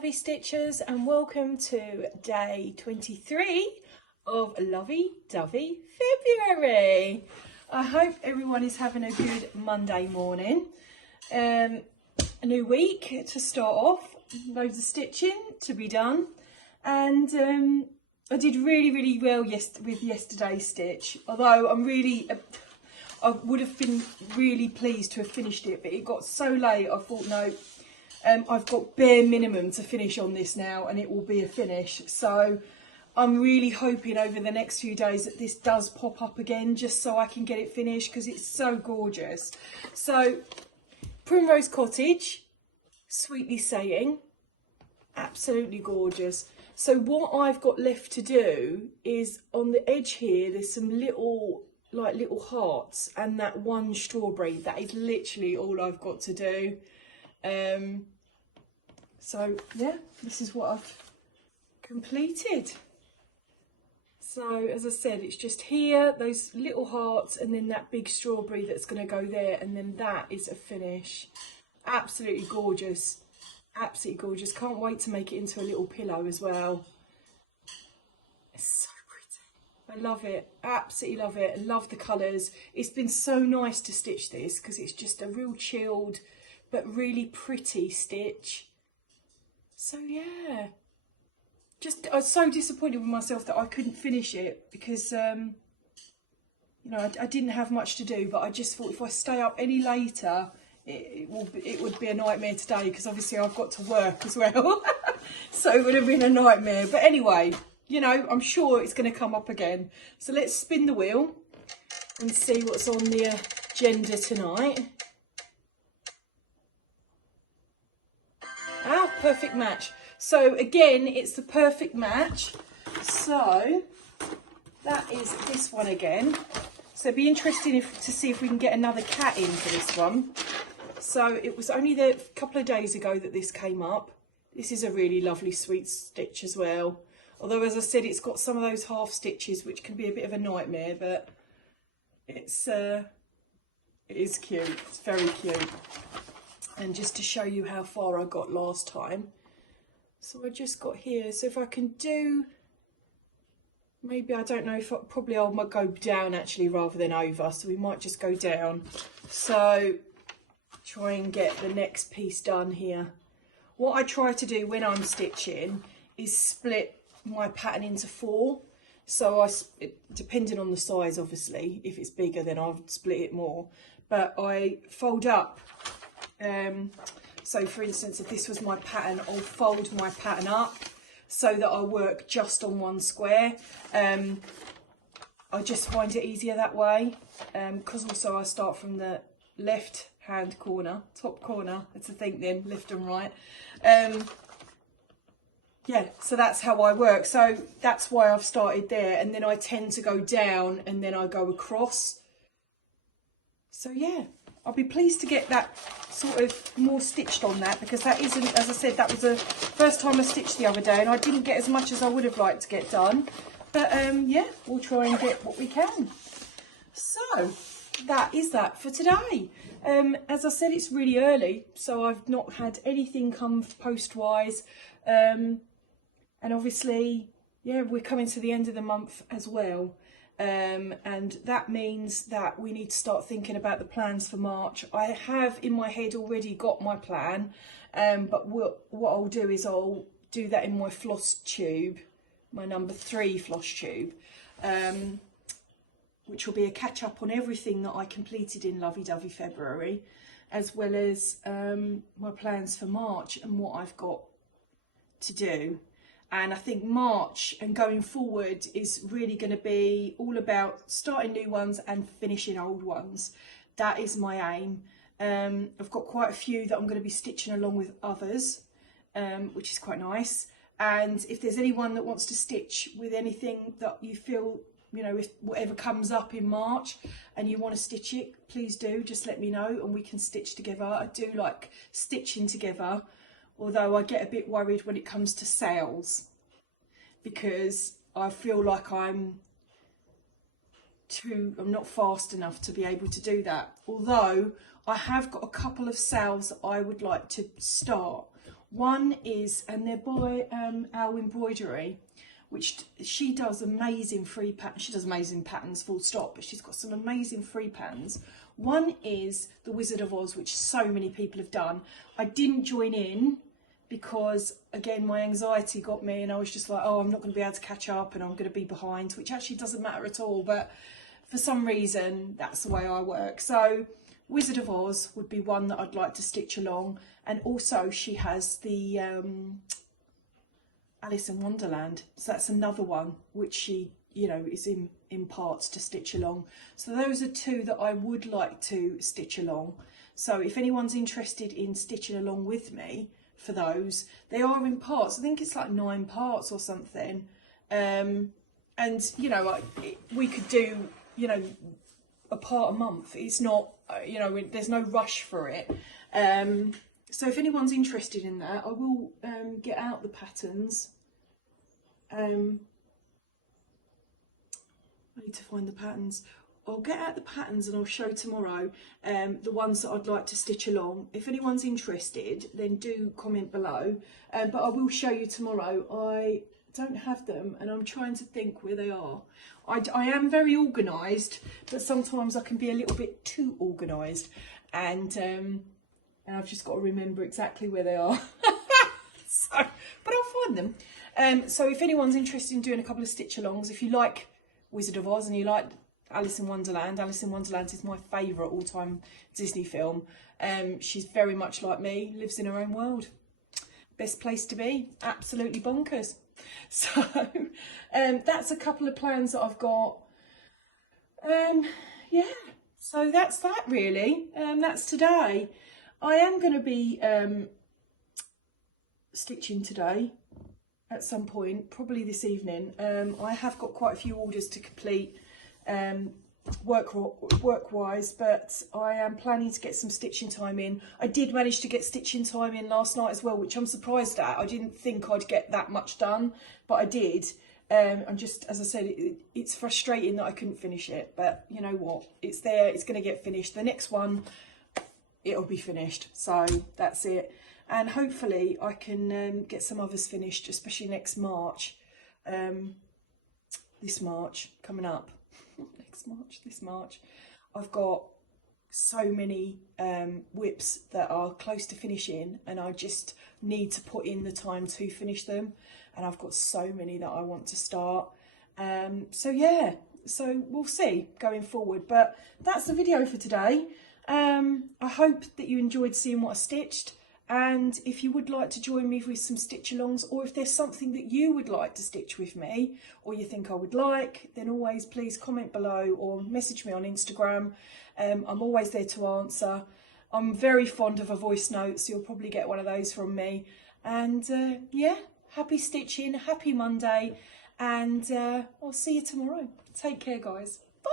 lovely stitchers, and welcome to day 23 of Lovey Dovey February. I hope everyone is having a good Monday morning. A new week to start off, loads of stitching to be done, and I did really well with yesterday's stitch, although I would have been really pleased to have finished it, but it got so late I thought no, I've got bare minimum to finish on this now and it will be a finish. So I'm really hoping over the next few days that this does pop up again, just so I can get it finished because it's so gorgeous. So Primrose Cottage, Sweetly Sayin, absolutely gorgeous. So what I've got left to do is on the edge here, there's some little hearts and that one strawberry. That is literally all I've got to do. So yeah, this is what I've completed. So as I said, it's just here, those little hearts, and then that big strawberry that's going to go there, and then that is a finish. Absolutely gorgeous, absolutely gorgeous. Can't wait to make it into a little pillow as well. It's so pretty. I love it, absolutely love it. I love the colours. It's been so nice to stitch this because it's just a real chilled but really pretty stitch. So yeah, I was so disappointed with myself that I couldn't finish it because you know, I didn't have much to do, but I just thought if I stay up any later it would be a nightmare today, because obviously I've got to work as well. So it would have been a nightmare, but anyway, you know, I'm sure it's going to come up again. So let's spin the wheel and see what's on the agenda tonight. Ah, perfect match. So again, it's the perfect match. So that is this one again. So it'd be interesting to see if we can get another cat in for this one. So it was only a couple of days ago that this came up. This is a really lovely sweet stitch as well. Although, as I said, it's got some of those half stitches which can be a bit of a nightmare, but it is cute. It's very cute. And just to show you how far I got last time. So I just got here. So if I can do, maybe, I don't know, if probably I might go down actually rather than over. So we might just go down. So try and get the next piece done here. What I try to do when I'm stitching is split my pattern into 4. So depending on the size, obviously, if it's bigger then I'll split it more. But I fold up. So for instance, if this was my pattern, I'll fold my pattern up so that I work just on one square. I just find it easier that way, because also I start from the left hand corner, top corner, that's the thing then, left and right. Yeah, so that's how I work. So that's why I've started there, and then I tend to go down and then I go across. So yeah, I'll be pleased to get that sort of more stitched on that, because that isn't, as I said, that was the first time I stitched the other day and I didn't get as much as I would have liked to get done. But yeah, we'll try and get what we can. So that is that for today. As I said, it's really early, so I've not had anything come post-wise. And obviously, yeah, we're coming to the end of the month as well. And that means that we need to start thinking about the plans for March. I have in my head already got my plan, but what I'll do is I'll do that in my Flosstube, my number 3 Flosstube, which will be a catch up on everything that I completed in Lovey Dovey February, as well as my plans for March and what I've got to do. And I think March and going forward is really going to be all about starting new ones and finishing old ones. That is my aim. I've got quite a few that I'm going to be stitching along with others, which is quite nice. And if there's anyone that wants to stitch with anything that you feel, you know, if whatever comes up in March and you want to stitch it, please do, just let me know and we can stitch together. I do like stitching together. Although I get a bit worried when it comes to sales, because I feel like I'm not fast enough to be able to do that. Although I have got a couple of sales that I would like to start One is, and they're by Our Embroidery, which she does amazing free patterns. She does amazing patterns, full stop, but she's got some amazing free patterns. One is the Wizard of Oz, which so many people have done. I didn't join in because, again, my anxiety got me, and I was just like, oh, I'm not going to be able to catch up and I'm going to be behind, which actually doesn't matter at all, but for some reason that's the way I work. So Wizard of Oz would be one that I'd like to stitch along, and also she has the Alice in Wonderland, so that's another one which she, you know, is in parts to stitch along. So those are two that I would like to stitch along. So if anyone's interested in stitching along with me for those, they are in parts. I think it's like 9 parts or something, and you know, we could do, you know, a part a month. It's not, you know, there's no rush for it. So if anyone's interested in that, I will get out the patterns. I need to find the patterns. I'll get out the patterns and I'll show tomorrow the ones that I'd like to stitch along. If anyone's interested, then do comment below. But I will show you tomorrow. I don't have them and I'm trying to think where they are. I am very organised, but sometimes I can be a little bit too organised, and I've just got to remember exactly where they are. So, but I'll find them. So if anyone's interested in doing a couple of stitch alongs, if you like Wizard of Oz and you like Alice in Wonderland is my favourite all-time Disney film. She's very much like me, lives in her own world. Best place to be, absolutely bonkers. So that's a couple of plans that I've got. Yeah, so that's that really. That's today. I am going to be stitching today at some point, probably this evening. I have got quite a few orders to complete work-wise, but I am planning to get some stitching time in. I did manage to get stitching time in last night as well, which I'm surprised at. I didn't think I'd get that much done, but I did. And just, as I said, it's frustrating that I couldn't finish it, but you know what, it's there, it's going to get finished. The next one, it'll be finished, so that's it. And hopefully I can get some others finished, especially next March. This March coming up. This March. I've got so many whips that are close to finishing, and I just need to put in the time to finish them. And I've got so many that I want to start. So yeah, so we'll see going forward. But that's the video for today. I hope that you enjoyed seeing what I stitched. And if you would like to join me with some stitch alongs, or if there's something that you would like to stitch with me, or you think I would like, then always please comment below or message me on Instagram. I'm always there to answer. I'm very fond of a voice note, so you'll probably get one of those from me. And yeah, happy stitching, happy Monday, and I'll see you tomorrow. Take care, guys. Bye.